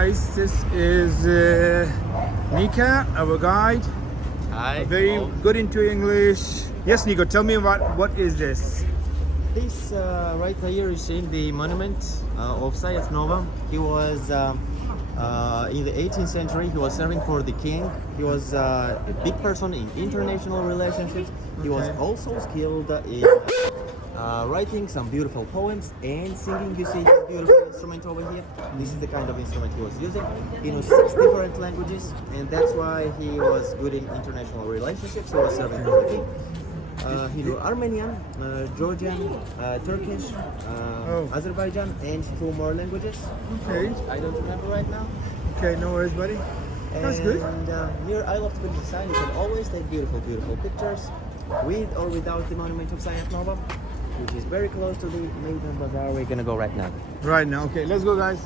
guys, this is Nika, our guide. Hi. Very good into English. Yes, Nico, tell me about what is this? This right here is in the monument of Sayat Nova. He was in the 18th century. He was serving for the king. He was a big person in international relationships. He was also skilled in writing some beautiful poems and singing. You see his beautiful instrument over here. This is the kind of instrument he was using. He knows 6 different languages, and that's why he was good in international relationships. He was serving for the king. He knew Armenian, Georgian, Turkish, Azerbaijan, and 2 more languages. Okay. I don't remember right now. Okay, no worries, buddy. That's good. And here I love Tbilisi sign. You can always take beautiful, beautiful pictures with or without the monument of Sayat Nova, which is very close to the Maidan Bazaar. We're gonna go right now. Right now, okay, let's go, guys.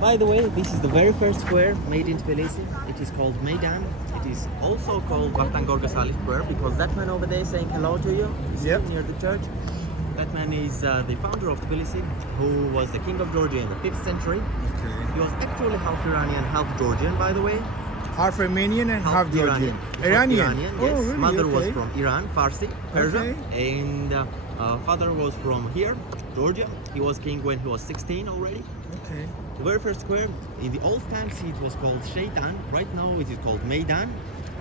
By the way, this is the very first square made in Tbilisi. It is called Maidan. It is also called Vahtangorga Salih Square because that man over there is saying hello to you. He's near the church. That man is the founder of Tbilisi, who was the king of Georgia in the 5th century. Okay. He was actually half Iranian, half Georgian, by the way. Half Armenian and half Georgian. Iranian? Yes. Oh, really? Mother was Okay. from Iran, Farsi, Persia, Okay. and father was from here, Georgia. He was king when he was 16 already. Okay. The very first square, in the old times it was called Shaitan. Right now it is called Meydan.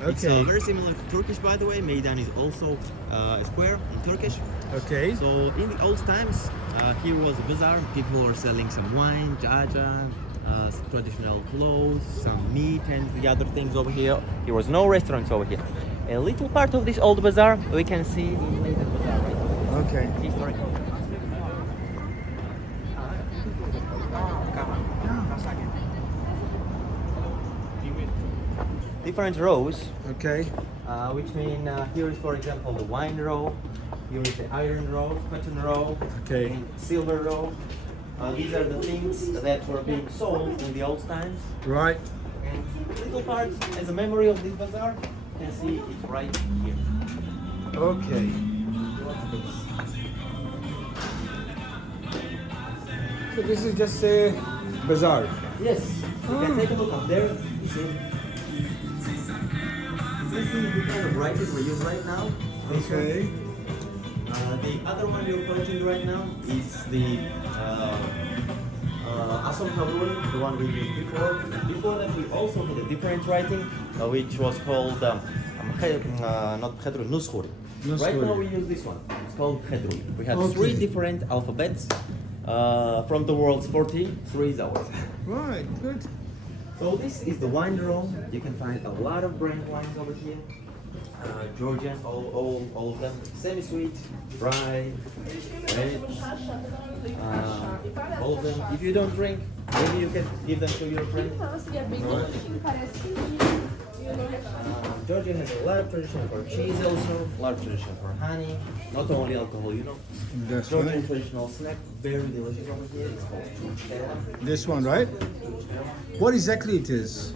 It's Okay. very similar to Turkish, by the way. Meydan is also a square in Turkish. Okay. So in the old times, here was a bazaar. People were selling some wine, jaja, traditional clothes, some meat, and the other things over here. There was no restaurants over here. A little part of this old bazaar we can see in Meydan Bazaar right here. Okay. History. Different rows, Okay. which mean here is, for example, the wine row, here is the iron row, cotton row, Okay. and silver row. These are the things that were being sold in the old times. Right. And little part as a memory of this bazaar, you can see it right here. Okay. So this is just a bazaar. Yes, you can take a look up there. You see. This is the kind of writing we use right now. This Okay. one. The other one you're approaching right now is the Asam Kabul, the one we used before. Before that, we also had a different writing, which was called not Khedrul, Nuskhuri. Right now we use this one. It's called Khedrul. We have 3 different alphabets from the world's 40. 3 is ours. Right, good. So this is the wine room. You can find a lot of brand wines over here. Georgian, all of them. Semi-sweet, dry, red, all of them. If you don't drink, maybe you can give them to your friend. Georgia has a lot of tradition for cheese also, a lot of tradition for honey, not only alcohol, you know. That's Georgian right. traditional snack, very delicious over here. It's called tuchela. This one, right? What exactly it is?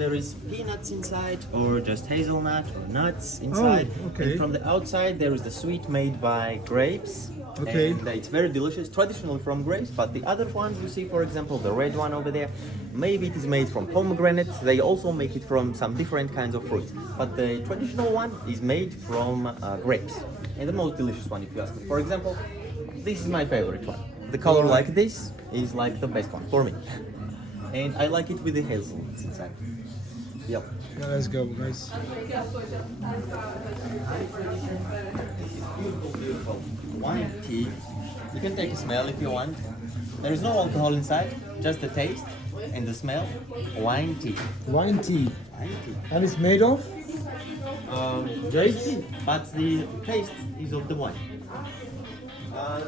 There is peanuts inside, or just hazelnut, or nuts inside. okay. And from the outside, there is the sweet made by grapes. Okay. And it's very delicious, traditionally from grapes. But the other ones you see, for example, the red one over there, maybe it is made from pomegranate. They also make it from some different kinds of fruit. But the traditional one is made from grapes, and the most delicious one, if you ask me. For example, this is my favorite one. The color like this is like the best one for me. And I like it with the hazelnuts inside. Yep. Yeah, let's go, guys. Beautiful, beautiful wine tea. You can take a smell if you want. There is no alcohol inside, just the taste and the smell. Wine tea. Wine tea. Wine tea. And it's made of? Grapes, but the taste is of the wine.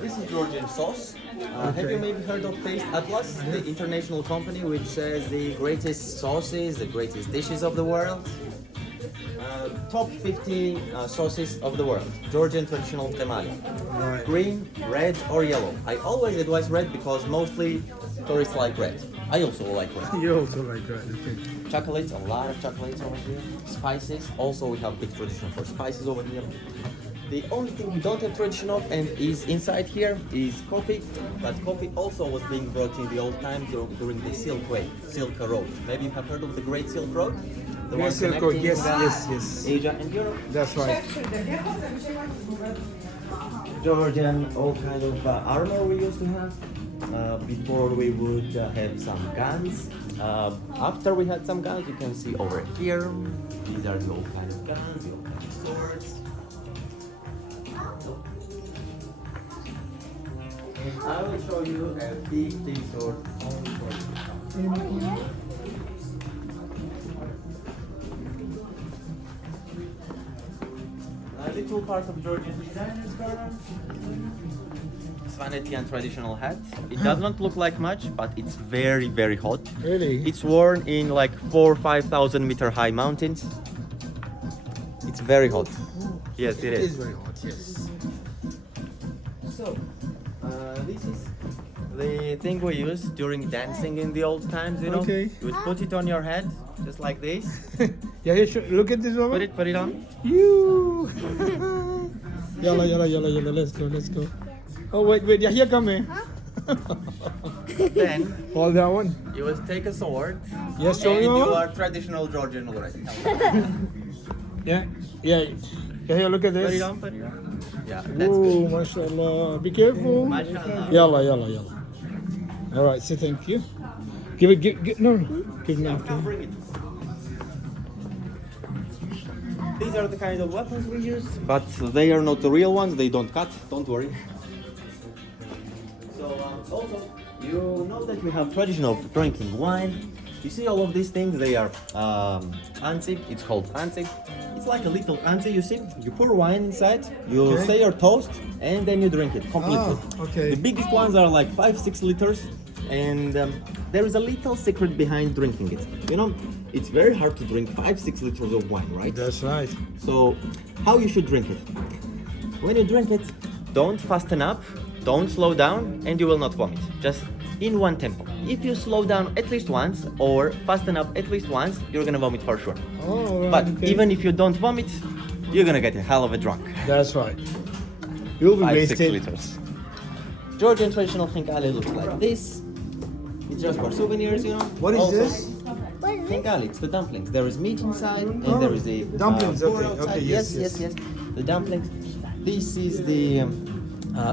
This is Georgian sauce. Have you maybe heard of Taste Atlas, the international company which says the greatest sauces, the greatest dishes of the world? Top 50 sauces of the world. Georgian traditional temali. Right. Green, red, or yellow. I always advise red because mostly tourists like red. I also like red. You also like that, okay. Chocolates, a lot of chocolates over here. Spices, also we have big tradition for spices over here. The only thing we don't have tradition of and is inside here is coffee, but coffee also was being brought in the old times during the Silk Way, Silk Road. Maybe you have heard of the Great Silk Road? The Great one Silk Road, connecting, yes. Asia and Europe. That's right. Georgian, all kind of armor we used to have. Before we would have some guns. After we had some guns, you can see over here. These are the old kind of guns, the old kind of swords. And I will show you a big sword only for you. A little part of Georgian designer's corner. Vanity and traditional hat. It does not look like much, but it's very, very hot. Really? It's worn in like 4,000 or 5,000 meter high mountains. It's very hot. Yes, it It is. is very hot, yes. So, this is the thing we used during dancing in the old times, you know? Okay. You would put it on your head, just like this. Yeah, here, look at this one. Put it on. You. Yalla, let's go. Oh, wait, yeah, here come here. Then Hold that one. you would take a sword. Yes, show and me you one. are traditional Georgian already. Yeah. Yeah, here, look at Put it this. on, put it on. Yeah, that's Oh, good. mashallah. Be careful. Mashallah. Yalla. All right, say thank you. Give it, no. Give me after. Bring it. These are the kind of weapons we use, but they are not the real ones. They don't cut. Don't worry. So also, you know that we have tradition of drinking wine. You see all of these things. They are anti. It's called anti. It's like a little anti. You see, you pour wine inside. You Okay. say your toast, and then you drink it completely. Ah, okay. The biggest ones are like 5-6 liters, and there is a little secret behind drinking it. You know, it's very hard to drink 5-6 liters of wine, right? That's right. So, how you should drink it? When you drink it, don't fasten up, don't slow down, and you will not vomit. Just in one tempo. If you slow down at least once or fasten up at least once, you're gonna vomit for sure. Oh, right, But okay. even if you don't vomit, you're gonna get a hell of a drunk. That's right. You'll be 5-6 wasted. liters. Georgian traditional khinkali looks like this. It's just for souvenirs, you know. What is Also, this? Khinkali, it's the dumplings. There is meat inside and there is the Dumplings, pork okay, outside. okay, yes. The dumplings. This is the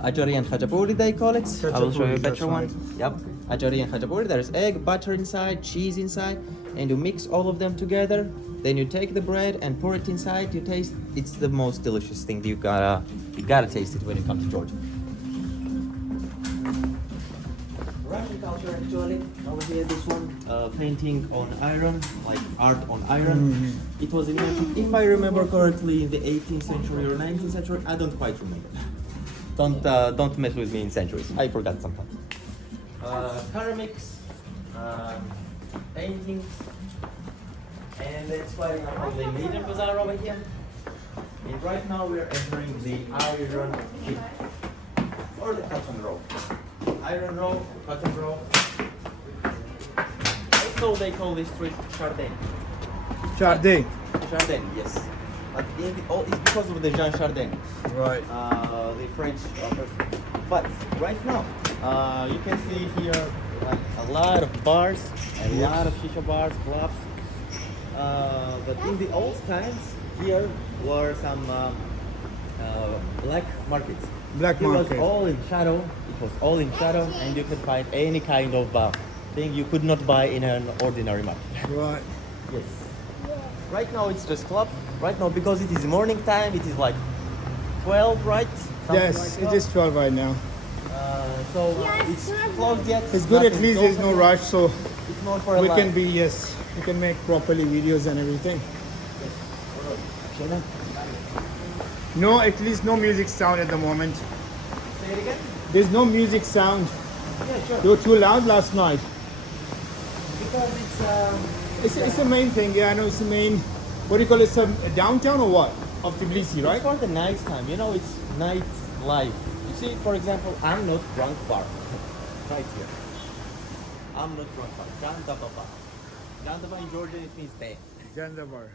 ajari and khachapuri, they call it. I will show you a Khachapuri, better one. that's Yep, ajari and khachapuri. There is egg, butter inside, cheese inside, and you mix all of them together. Then you take the bread and pour it inside. You taste. It's the most delicious thing. You gotta taste it when you come to Georgia. Russian culture actually, over here this one, painting on iron, like art on iron. It was invented, if I remember correctly, in the 18th century or 19th century. I don't quite remember. Don't mess with me in centuries. I forgot sometimes. Ceramics, paintings, and let's fly on the Maiden Bazaar over here. And right now we're entering the iron ship or the cotton row. Iron row, cotton row. Also, they call this street Chardin. Chardin. Chardin, yes. But it's because of the Jean Chardin, Right. the French person. But right now, you can see here like a lot of bars, a lot of shisha bars, clubs. But in the old times, here were some black markets. Black It was market. all in shadow. It was all in shadow, and you could find any kind of thing you could not buy in an ordinary market. Right. Yes. Right now it's just club. Right now, because it is morning time, it is like 12, right? Something Yes, like it that. is 12 right now. So it's closed yet. It's good, at nothing least there's no open. rush, so It's more for a we live. can be, yes, we can make properly videos and everything. No, at least no music sound at the moment. Say it again? There's no music sound. Yeah, sure. They were too loud last night. Because It's the main thing, yeah, I know it's the main, what do you call it, some downtown or what? Of Tbilisi, right? it's for the night time. You know, it's night life. You see, for example, I'm not drunk bar. Right here. I'm not drunk bar. Jandaba bar. Jandaba in Georgian, it means day. Jandabar.